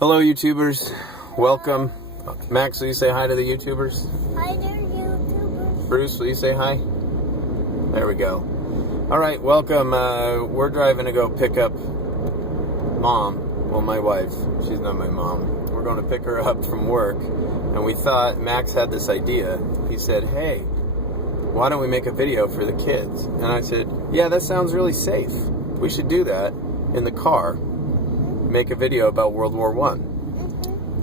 Hello, YouTubers. Welcome. Max, will you say hi to the YouTubers? Hi there, YouTubers. Bruce, will you say hi? There we go. All right, welcome. We're driving to go pick up Mom. Well, my wife. She's not my mom. We're going to pick her up from work. And we thought Max had this idea. He said, hey, why don't we make a video for the kids? And I said, yeah, that sounds really safe. We should do that in the car. Make a video about World War I.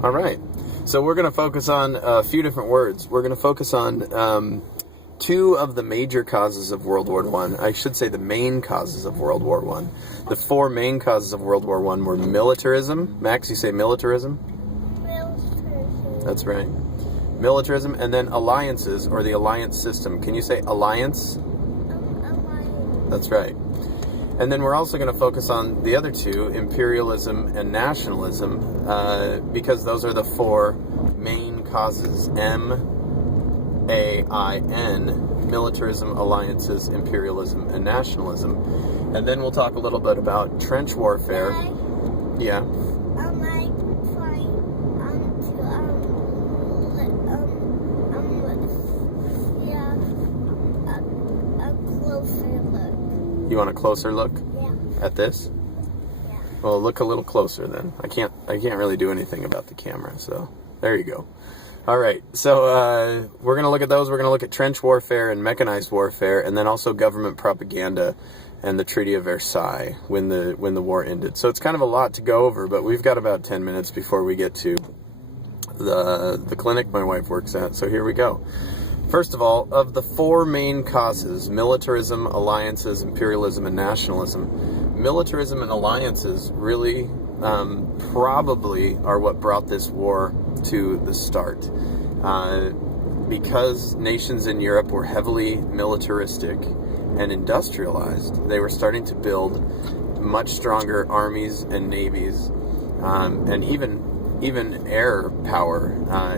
All right. So we're going to focus on a few different words. We're going to focus on two of the major causes of World War I. I should say the main causes of World War I. The four main causes of World War I were militarism. Max, you say militarism? Militarism. That's right. Militarism, and then alliances, or the alliance system. Can you say alliance? Alliance. That's right. And then we're also going to focus on the other two, imperialism and nationalism, because those are the four main causes. M-A-I-N, militarism, alliances, imperialism, and nationalism. And then we'll talk a little bit about trench warfare. Yeah. You want a closer look? Yeah. At this? Yeah. Well, look a little closer then. I can't really do anything about the camera, so there you go. All right, so we're going to look at those. We're going to look at trench warfare and mechanized warfare, and then also government propaganda and the Treaty of Versailles when the war ended. So it's kind of a lot to go over, but we've got about 10 minutes before we get to the clinic my wife works at. So here we go. First of all, of the four main causes, militarism, alliances, imperialism, and nationalism, militarism and alliances really probably are what brought this war to the start. Because nations in Europe were heavily militaristic and industrialized, they were starting to build much stronger armies and navies, and even air power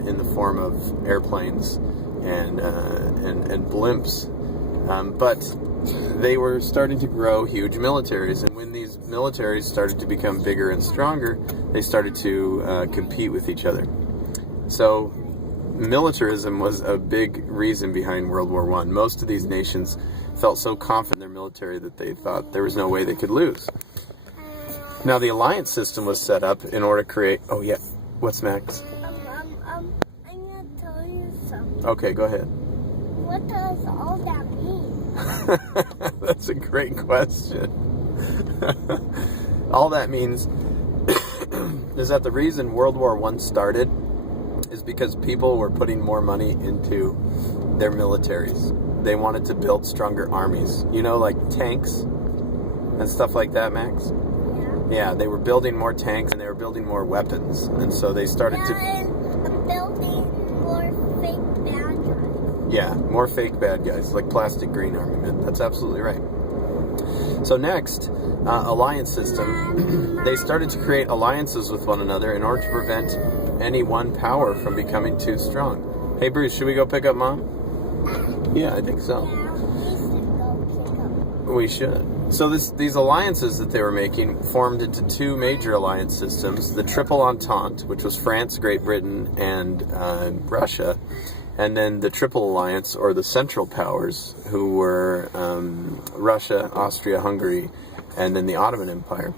in the form of airplanes and blimps, but they were starting to grow huge militaries, and when these militaries started to become bigger and stronger, they started to compete with each other. So militarism was a big reason behind World War I. Most of these nations felt so confident in their military that they thought there was no way they could lose. Now the alliance system was set up in order to create... Oh yeah, what's Max? Okay, go ahead. What does all that mean? That's a great question. All that means is that the reason World War I started is because people were putting more money into their militaries. They wanted to build stronger armies. You know, like tanks and stuff like that, Max? Yeah. Yeah, they were building more tanks and they were building more weapons. And so they started building more fake bad guys. Yeah, more fake bad guys, like plastic green armament. That's absolutely right. So next, alliance system. They started to create alliances with one another in order to prevent any one power from becoming too strong. Hey, Bruce, should we go pick up Mom? Yeah, I think so. Yeah, we should go pick up. We should. So these alliances that they were making formed into two major alliance systems. The Triple Entente, which was France, Great Britain, and Russia. And then the Triple Alliance, or the Central Powers, who were Russia, Austria, Hungary, and then the Ottoman Empire.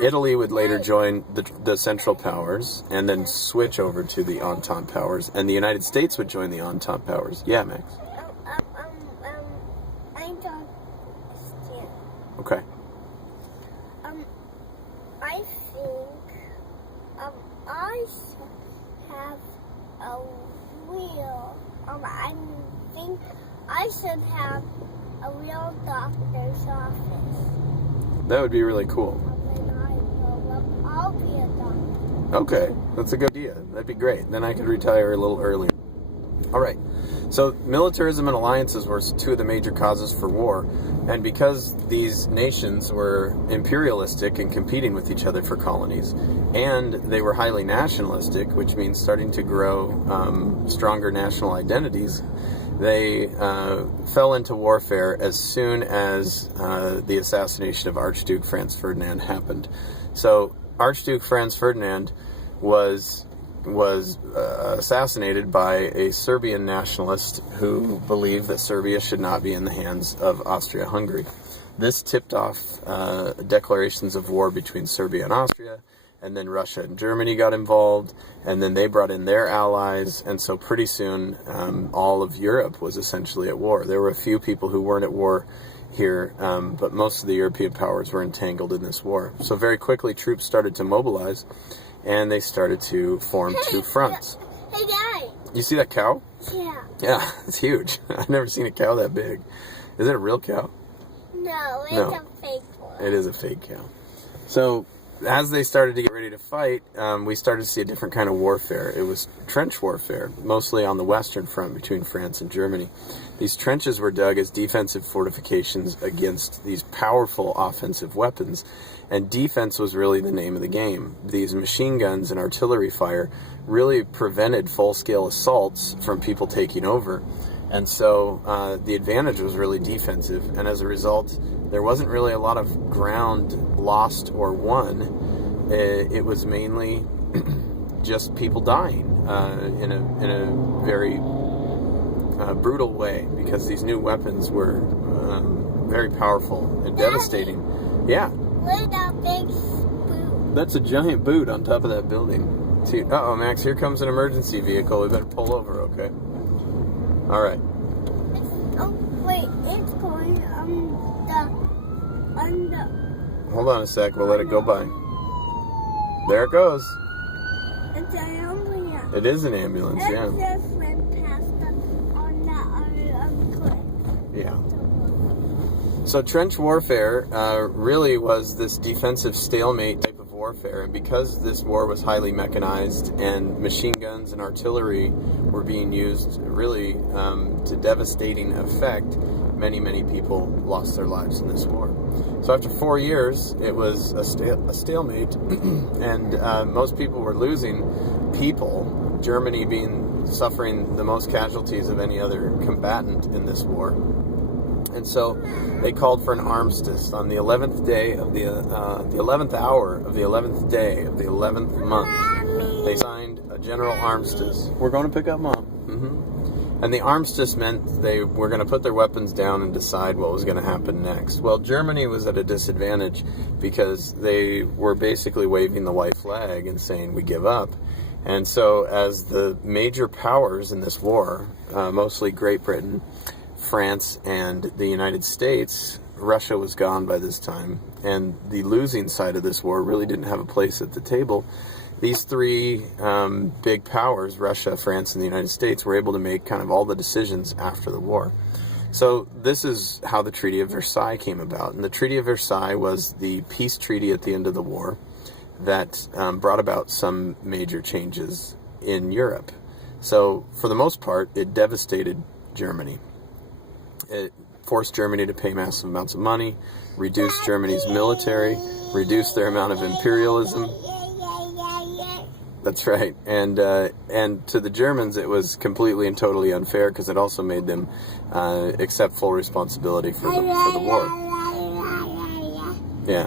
Italy would later join the Central Powers and then switch over to the Entente Powers. And the United States would join the Entente Powers. Yeah, Max? I don't understand. Okay. I think I should have a real, I think I should have a real doctor's office. That would be really cool. When I grow up, I'll be a doctor. Okay, that's a good idea. That'd be great. Then I could retire a little early. All right. So militarism and alliances were two of the major causes for war. And because these nations were imperialistic and competing with each other for colonies, and they were highly nationalistic, which means starting to grow stronger national identities, they fell into warfare as soon as the assassination of Archduke Franz Ferdinand happened. So Archduke Franz Ferdinand was assassinated by a Serbian nationalist who believed that Serbia should not be in the hands of Austria-Hungary. This tipped off declarations of war between Serbia and Austria, and then Russia and Germany got involved, and then they brought in their allies, and so pretty soon all of Europe was essentially at war. There were a few people who weren't at war here, but most of the European powers were entangled in this war. So very quickly troops started to mobilize, and they started to form two fronts. Hey, guys. You see that cow? Yeah. Yeah, it's huge. I've never seen a cow that big. Is it a real cow? No, it's No. a fake one. It is a fake cow. So as they started to get ready to fight, we started to see a different kind of warfare. It was trench warfare, mostly on the Western Front between France and Germany. These trenches were dug as defensive fortifications against these powerful offensive weapons, and defense was really the name of the game. These machine guns and artillery fire really prevented full-scale assaults from people taking over. And so the advantage was really defensive, and as a result, there wasn't really a lot of ground lost or won. It was mainly just people dying in a very brutal way, because these new weapons were very powerful and devastating. Yeah, With a big spoon. that's a giant boot on top of that building. See, uh-oh, Max, here comes an emergency vehicle. We better pull over, okay? All right. Oh, wait, it's going on the... Hold on a sec. We'll let it go by. There it goes. It's an ambulance. It is an ambulance, It yeah. just went past on the other cliff. Yeah. So trench warfare really was this defensive stalemate type of warfare, and because this war was highly mechanized and machine guns and artillery were being used really to devastating effect, many people lost their lives in this war. So after 4 years, it was a stalemate, and most people were losing people, Germany suffering the most casualties of any other combatant in this war. And so they called for an armistice on the 11th day of the 11th hour of the 11th day of the 11th month. They signed a general armistice. We're going to pick up Mom. And the armistice meant they were going to put their weapons down and decide what was going to happen next. Well, Germany was at a disadvantage because they were basically waving the white flag and saying, we give up. And so as the major powers in this war, mostly Great Britain, France, and the United States, Russia was gone by this time, and the losing side of this war really didn't have a place at the table. These three big powers, Russia, France, and the United States, were able to make kind of all the decisions after the war. So this is how the Treaty of Versailles came about. And the Treaty of Versailles was the peace treaty at the end of the war that brought about some major changes in Europe. So for the most part, it devastated Germany. It forced Germany to pay massive amounts of money, reduced Germany's military, reduced their amount of imperialism. That's right. And to the Germans, it was completely and totally unfair because it also made them accept full responsibility for the war. Yeah.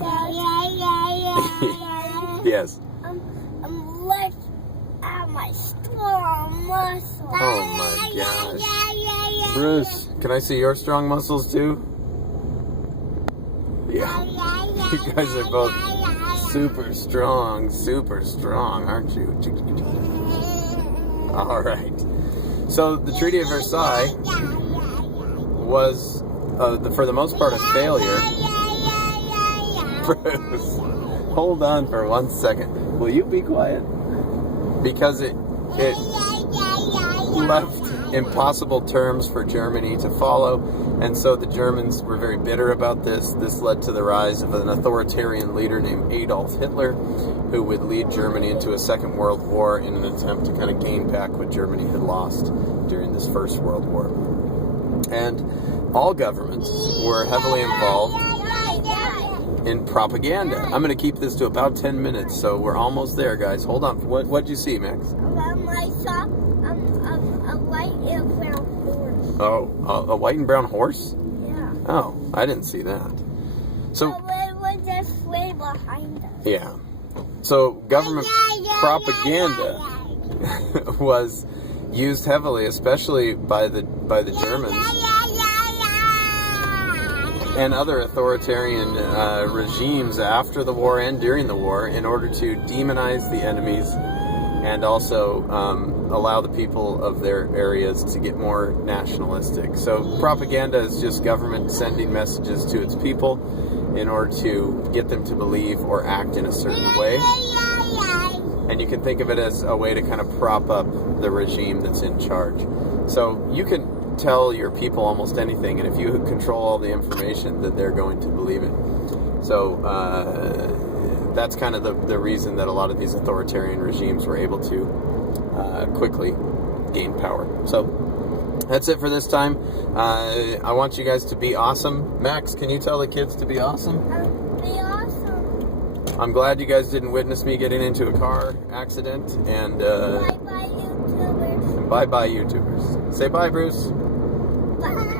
Yes. Look at my strong muscles. Oh my gosh. Bruce, can I see your strong muscles too? Yeah. You guys are both super strong, aren't you? All right. So the Treaty of Versailles was, for the most part, a failure. Bruce, hold on for 1 second. Will you be quiet? Because it left impossible terms for Germany to follow, and so the Germans were very bitter about this. This led to the rise of an authoritarian leader named Adolf Hitler, who would lead Germany into a Second World War in an attempt to kind of gain back what Germany had lost during this First World War. And all governments were heavily involved in propaganda. I'm going to keep this to about 10 minutes, so we're almost there, guys. Hold on. What'd you see, Max? I saw a white and brown horse. Oh, a white and brown horse? Yeah. Oh, I didn't see that. So, it was just way behind us. yeah. So government propaganda was used heavily, especially by the Germans and other authoritarian regimes after the war and during the war, in order to demonize the enemies and also allow the people of their areas to get more nationalistic. So propaganda is just government sending messages to its people in order to get them to believe or act in a certain way. And you can think of it as a way to kind of prop up the regime that's in charge. So you can tell your people almost anything, and if you control all the information, that they're going to believe it. So that's kind of the reason that a lot of these authoritarian regimes were able to quickly gain power. So that's it for this time. I want you guys to be awesome. Max, can you tell the kids to be awesome? Be awesome. I'm glad you guys didn't witness me getting into a car accident. And Bye-bye, YouTubers. bye-bye, YouTubers. Say bye, Bruce. Bye.